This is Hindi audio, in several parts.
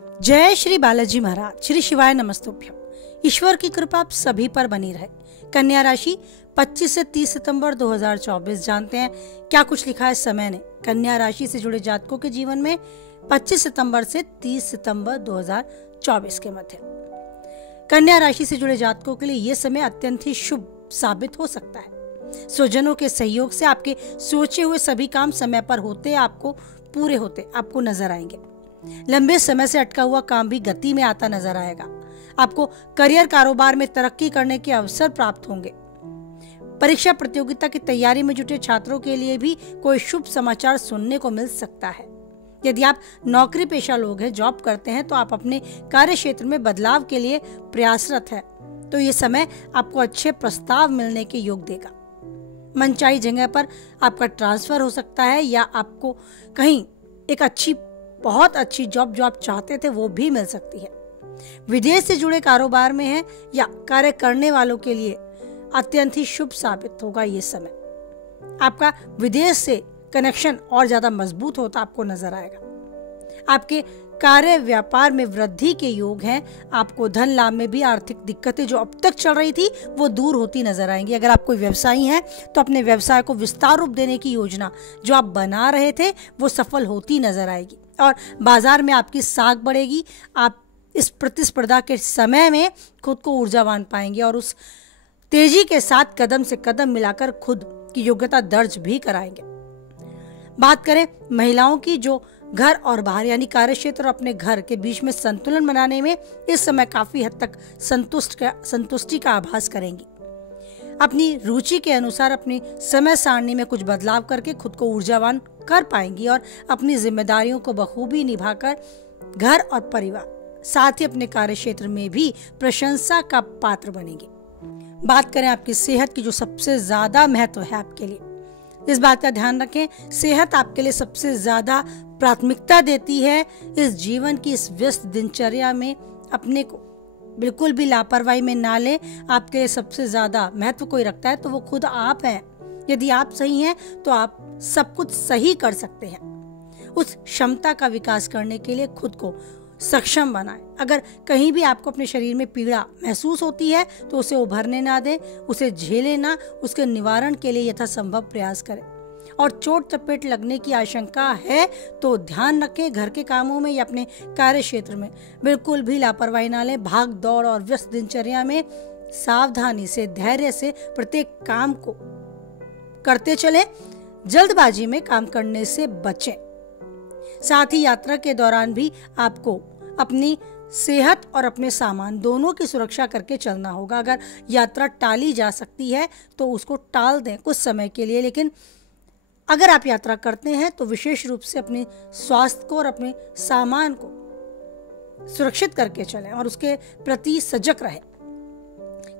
जय श्री बालाजी महाराज, श्री शिवाय नमस्तुभ्यम। ईश्वर की कृपा आप सभी पर बनी रहे। कन्या राशि 25 से 30 सितंबर 2024 जानते हैं क्या कुछ लिखा है समय ने कन्या राशि से जुड़े जातकों के जीवन में 25 सितंबर से 30 सितंबर 2024 के मध्य। कन्या राशि से जुड़े जातकों के लिए यह समय अत्यंत ही शुभ साबित हो सकता है। स्वजनों के सहयोग से आपके सोचे हुए सभी काम समय पर होते आपको पूरे होते आपको नजर आएंगे। लंबे समय से अटका हुआ काम भी गति में आता नजर आएगा। आपको करियर कारोबार में तरक्की करने के अवसर प्राप्त होंगे। परीक्षा प्रतियोगिता की तैयारी में जुटे छात्रों के लिए भी कोई शुभ समाचार सुनने को मिल सकता है। यदि आप नौकरी पेशा लोग हैं, जॉब करते हैं, तो आप अपने कार्य क्षेत्र में बदलाव के लिए प्रयासरत है, तो ये समय आपको अच्छे प्रस्ताव मिलने के योग देगा। मनचाही जगह पर आपका ट्रांसफर हो सकता है या आपको कहीं एक बहुत अच्छी जॉब जो आप चाहते थे वो भी मिल सकती है। विदेश से जुड़े कारोबार में है या कार्य करने वालों के लिए अत्यंत ही शुभ साबित होगा ये समय। आपका विदेश से कनेक्शन और ज्यादा मजबूत होता आपको नजर आएगा। आपके कार्य व्यापार में वृद्धि के योग हैं। आपको धन लाभ में भी आर्थिक दिक्कतें जो अब तक चल रही थी वो दूर होती नजर आएंगी। अगर आप कोई व्यवसायी हैं तो अपने व्यवसाय को विस्तार रूप देने की योजना जो आप बना रहे थे वो सफल होती नजर आएगी और बाजार में आपकी साख बढ़ेगी। आप इस प्रतिस्पर्धा के समय में खुद को ऊर्जावान पाएंगे और उस तेजी के साथ कदम से कदम मिलाकर खुद की योग्यता दर्ज भी कराएंगे। बात करें महिलाओं की जो घर और बाहर यानी कार्य क्षेत्र और अपने घर के बीच में संतुलन बनाने में इस समय काफी हद तक संतुष्टि का आभास करेंगी। अपनी रुचि के अनुसार अपनी समय सारणी में कुछ बदलाव करके खुद को ऊर्जावान कर पाएंगी और अपनी जिम्मेदारियों को बखूबी निभाकर घर और परिवार साथ ही अपने कार्य क्षेत्र में भी प्रशंसा का पात्र बनेंगे। बात करें आपकी सेहत की जो सबसे ज्यादा महत्व है आपके लिए, इस बात का ध्यान रखें, सेहत आपके लिए सबसे ज्यादा प्राथमिकता देती है। इस जीवन की इस व्यस्त दिनचर्या में अपने को बिल्कुल भी लापरवाही में ना ले। आपके लिए सबसे ज्यादा महत्व कोई रखता है तो वो खुद आप हैं। यदि आप सही हैं तो आप सब कुछ सही कर सकते हैं। उस क्षमता का विकास करने के लिए खुद को सक्षम बनाएं। अगर कहीं भी आपको अपने शरीर में पीड़ा महसूस होती है तो उसे उभरने ना दें, उसे झेले ना, उसके निवारण के लिए यथासंभव प्रयास करें। और चोट चपेट लगने की आशंका है तो ध्यान रखें, घर के कामों में या अपने कार्य क्षेत्र में बिल्कुल भी लापरवाही ना लें। भाग दौड़ और व्यस्त दिनचर्या में सावधानी से, धैर्य से प्रत्येक काम को करते चलें। जल्दबाजी में काम करने से बचें। साथ ही यात्रा के दौरान भी आपको अपनी सेहत और अपने सामान दोनों की सुरक्षा करके चलना होगा। अगर यात्रा टाली जा सकती है तो उसको टाल दें कुछ समय के लिए, लेकिन अगर आप यात्रा करते हैं तो विशेष रूप से अपने स्वास्थ्य को और अपने सामान को सुरक्षित करके चलें और उसके प्रति सजग रहें।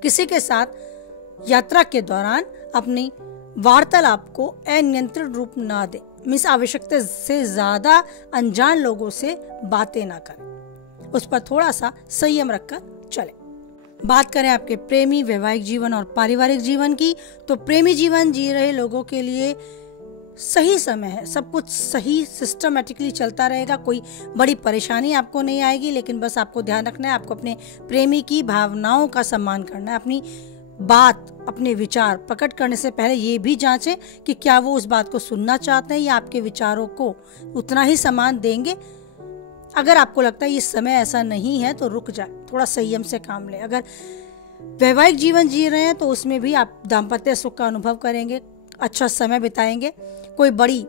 किसी के साथ यात्रा के दौरान अपनी वार्तालाप को अनियंत्रित रूप ना दें। मिस आवश्यकता से ज्यादा अनजान लोगों से बातें ना करें। उस पर थोड़ा सा संयम रखकर चलें। बात करें आपके प्रेमी वैवाहिक जीवन और पारिवारिक जीवन की, तो प्रेमी जीवन जी रहे लोगों के लिए सही समय है। सब कुछ सही सिस्टमेटिकली चलता रहेगा। कोई बड़ी परेशानी आपको नहीं आएगी, लेकिन बस आपको ध्यान रखना है, आपको अपने प्रेमी की भावनाओं का सम्मान करना है। अपनी बात, अपने विचार प्रकट करने से पहले ये भी जांचें कि क्या वो उस बात को सुनना चाहते हैं या आपके विचारों को उतना ही सम्मान देंगे। अगर आपको लगता है इस समय ऐसा नहीं है तो रुक जाए, थोड़ा संयम से काम लें। अगर वैवाहिक जीवन जी रहे हैं तो उसमें भी आप दाम्पत्य सुख का अनुभव करेंगे, अच्छा समय बिताएंगे। कोई बड़ी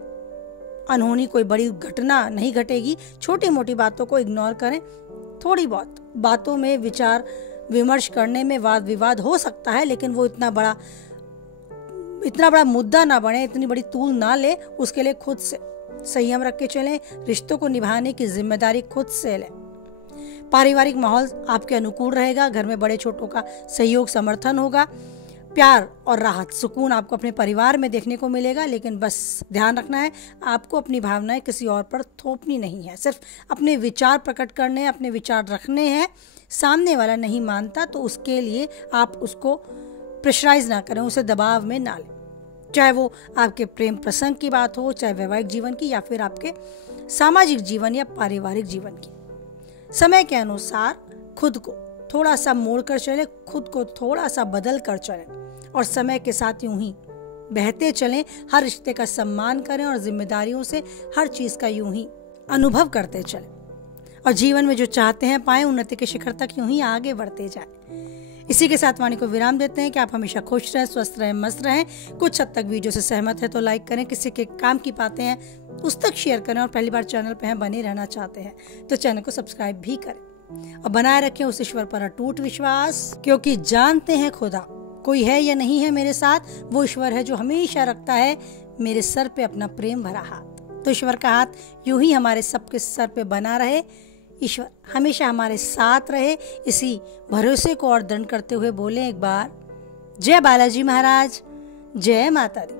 अनहोनी, कोई बड़ी घटना नहीं घटेगी। छोटी मोटी बातों को इग्नोर करें। थोड़ी बहुत बातों में विचार विमर्श करने में वाद विवाद हो सकता है, लेकिन वो इतना बड़ा मुद्दा ना बने, इतनी बड़ी तूल ना ले। उसके लिए खुद से संयम रख के चलें। रिश्तों को निभाने की जिम्मेदारी खुद से लें। पारिवारिक माहौल आपके अनुकूल रहेगा। घर में बड़े छोटों का सहयोग समर्थन होगा। प्यार और राहत सुकून आपको अपने परिवार में देखने को मिलेगा, लेकिन बस ध्यान रखना है, आपको अपनी भावनाएं किसी और पर थोपनी नहीं है। सिर्फ अपने विचार प्रकट करने, अपने विचार रखने हैं। सामने वाला नहीं मानता तो उसके लिए आप उसको प्रेशराइज ना करें, उसे दबाव में ना लें। चाहे वो आपके प्रेम प्रसंग की बात हो, चाहे वैवाहिक जीवन की, या फिर आपके सामाजिक जीवन या पारिवारिक जीवन की। समय के अनुसार खुद को थोड़ा सा मोड़ कर चले, खुद को थोड़ा सा बदल कर चले और समय के साथ यूं ही बहते चलें। हर रिश्ते का सम्मान करें और जिम्मेदारियों से हर चीज का यूं ही अनुभव करते चलें और जीवन में जो चाहते हैं पाएं, उन्नति के शिखर तक यूं ही आगे बढ़ते जाएं। इसी के साथ वाणी को विराम देते हैं कि आप हमेशा खुश रहें, स्वस्थ रहें, मस्त रहें। कुछ हद तक वीडियो से सहमत है तो लाइक करें, किसी के काम की बातें हैं उस तक शेयर करें और पहली बार चैनल पे हैं, बने रहना चाहते हैं तो चैनल को सब्सक्राइब भी करें और बनाए रखें उस ईश्वर पर अटूट विश्वास, क्योंकि जानते हैं खुदा कोई है या नहीं है मेरे साथ, वो ईश्वर है जो हमेशा रखता है मेरे सर पे अपना प्रेम भरा हाथ। तो ईश्वर का हाथ यूं ही हमारे सबके सर पे बना रहे, ईश्वर हमेशा हमारे साथ रहे। इसी भरोसे को और दृढ़ करते हुए बोले एक बार, जय बालाजी महाराज, जय माता दी।